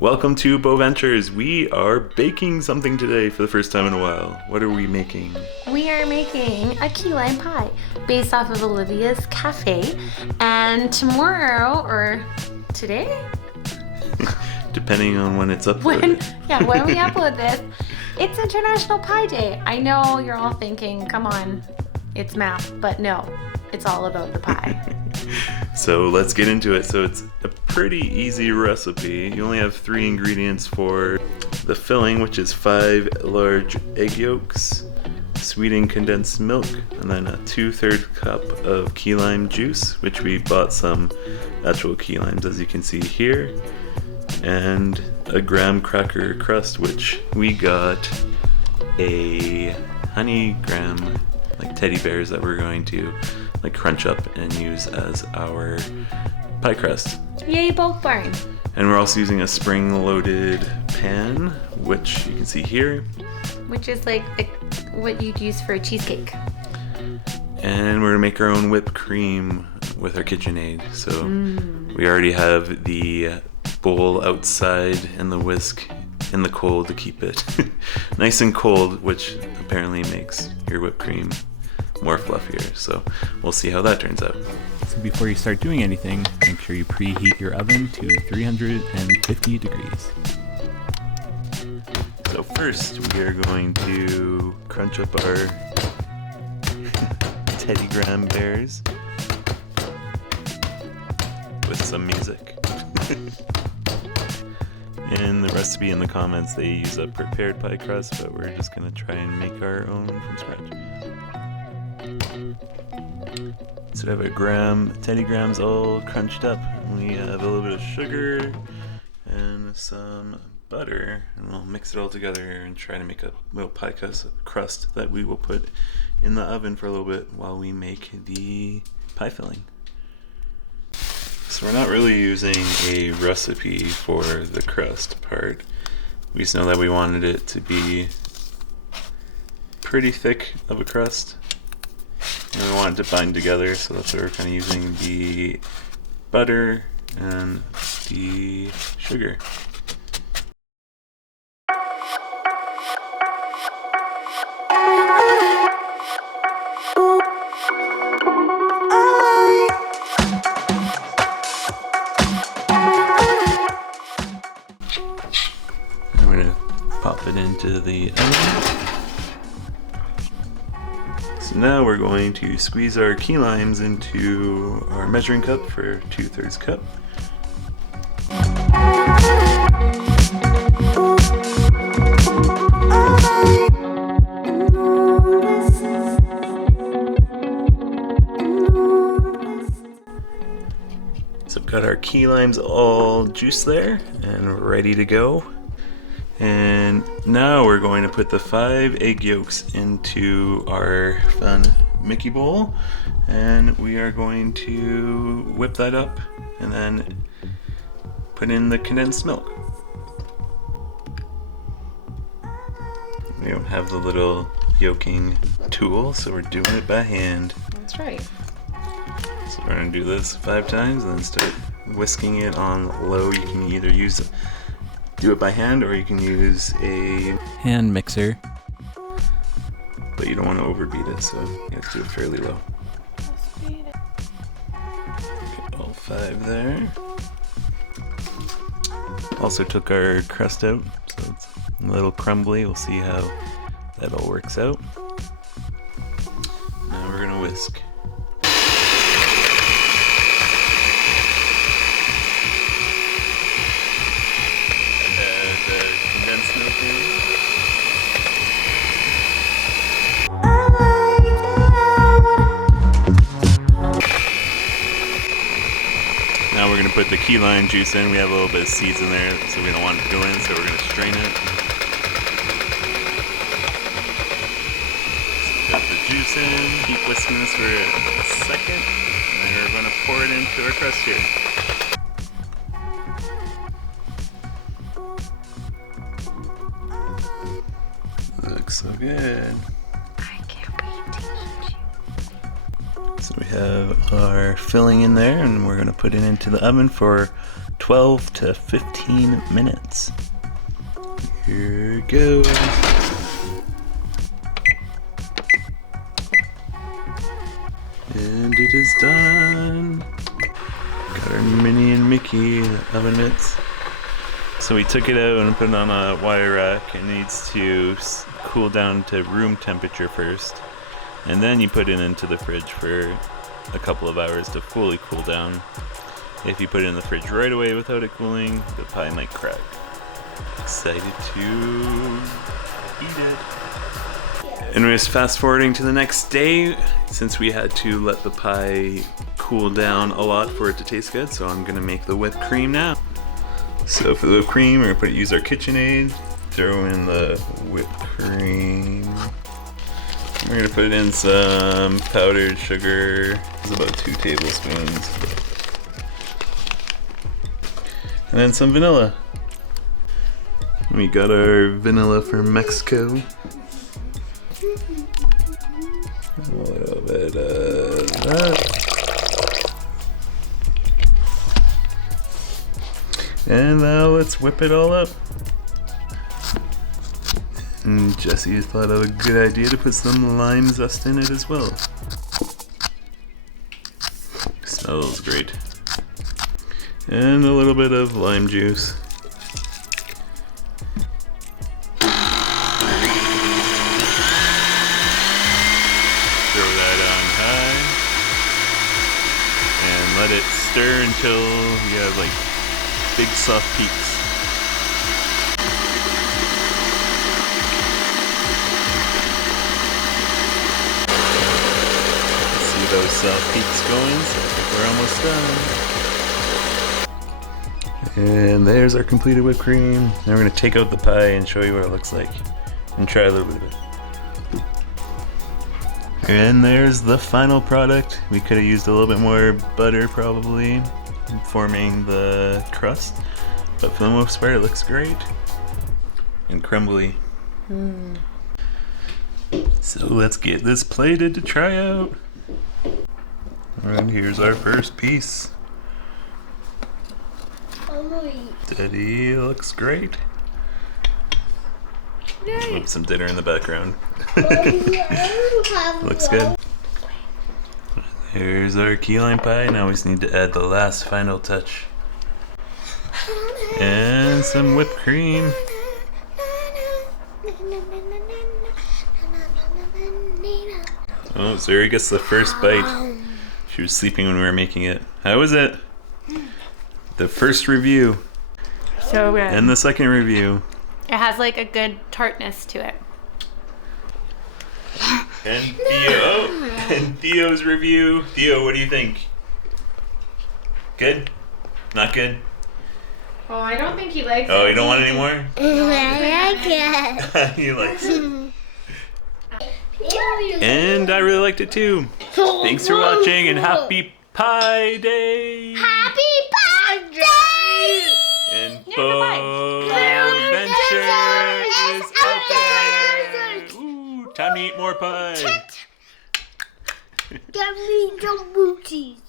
Welcome to Bow Ventures. We are baking something today for the first time in a while. What are we making? We are making a key lime pie based off of Olivia's cafe. And tomorrow, or today? Depending on when it's uploaded. When we upload this, it's International Pie Day. I know you're all thinking, come on, it's math, but no, it's all about the pie. So let's get into it. So it's a pretty easy recipe. You only have 3 ingredients for the filling, which is 5 large egg yolks, sweetened condensed milk, and then a 2/3 cup of key lime juice, which we bought some actual key limes, as you can see here, and a graham cracker crust, which we got a honey graham, like teddy bears, that we're going to like crunch up and use as our pie crust. Yay, bulk barn. And we're also using a spring-loaded pan, which you can see here. Which is like what you'd use for a cheesecake. And we're gonna make our own whipped cream with our KitchenAid. So we already have the bowl outside and the whisk in the cold to keep it nice and cold, which apparently makes your whipped cream more fluffier. So we'll see how that turns out. So before you start doing anything, make sure you preheat your oven to 350 degrees. So first we are going to crunch up our Teddy Graham bears with some music. In the recipe in the comments they use a prepared pie crust, but we're just going to try and make our own from scratch. So I have a Teddy Grahams all crunched up. We have a little bit of sugar and some butter, and we'll mix it all together and try to make a little pie crust that we will put in the oven for a little bit while we make the pie filling. So we're not really using a recipe for the crust part. We just know that we wanted it to be pretty thick of a crust, and we want it to bind together, so that's why we're kind of using the butter and the sugar. I'm going to pop it into the oven. So now we're going to squeeze our key limes into our measuring cup for 2/3 cup. So I've got our key limes all juiced there and ready to go. And now we're going to put the 5 egg yolks into our fun Mickey bowl, and we are going to whip that up and then put in the condensed milk. We don't have the little yolking tool, so we're doing it by hand. That's right. So we're going to do this 5 times and then start whisking it on low. You can either do it by hand, or you can use a Hand mixer. but you don't want to overbeat it, so you have to do it fairly low. Get all 5 there. Also took our crust out, so it's a little crumbly. We'll see how that all works out. Now we're gonna whisk. Condensed milk in. Now we're going to put the key lime juice in. We have a little bit of seeds in there, so we don't want it to go in, so we're going to strain it. So put the juice in, keep whisking this for a second, and then we're going to pour it into our crust here. Looks so good. I can't wait to eat you. So we have our filling in there, and we're gonna put it into the oven for 12 to 15 minutes. Here it goes. And it is done. Got our Minnie and Mickey oven mitts. So we took it out and put it on a wire rack. It needs to cool down to room temperature first. And then you put it into the fridge for a couple of hours to fully cool down. If you put it in the fridge right away without it cooling, the pie might crack. Excited to eat it. Anyways, fast forwarding to the next day, since we had to let the pie cool down a lot for it to taste good, so I'm gonna make the whipped cream now. So for the whipped cream, we're gonna use our KitchenAid, throw in the whipped cream. We're gonna put in some powdered sugar, it's about 2 tablespoons. And then some vanilla. We got our vanilla from Mexico. A little bit of that. And now let's whip it all up. And Jesse thought of a good idea to put some lime zest in it as well. Smells great. And a little bit of lime juice. Throw that on high. And let it stir until you have like big soft peaks. See those soft peaks going, so I think we're almost done. And there's our completed whipped cream. Now we're gonna take out the pie and show you what it looks like. And try a little bit of it. And there's the final product. We could have used a little bit more butter probably, forming the crust. But for the most part, it looks great. And crumbly. So let's get this plated to try out. And here's our first piece. Daddy looks great. Oops, some dinner in the background. Looks good. Here's our key lime pie. Now we just need to add the last final touch. And some whipped cream. Oh, Zuri gets the first bite. She was sleeping when we were making it. How was it? The first review. So good. And the second review. It has like a good tartness to it. And and Theo's review. Theo, what do you think? Good? Not good? Oh, I don't think he likes it. Oh, you don't want any more? I like it. He likes it. And I really liked it too. Thanks for watching and happy Pie Day! Happy Pie Day! And Bo Adventure is out there! Ooh, time to eat more pie! Get me some booties.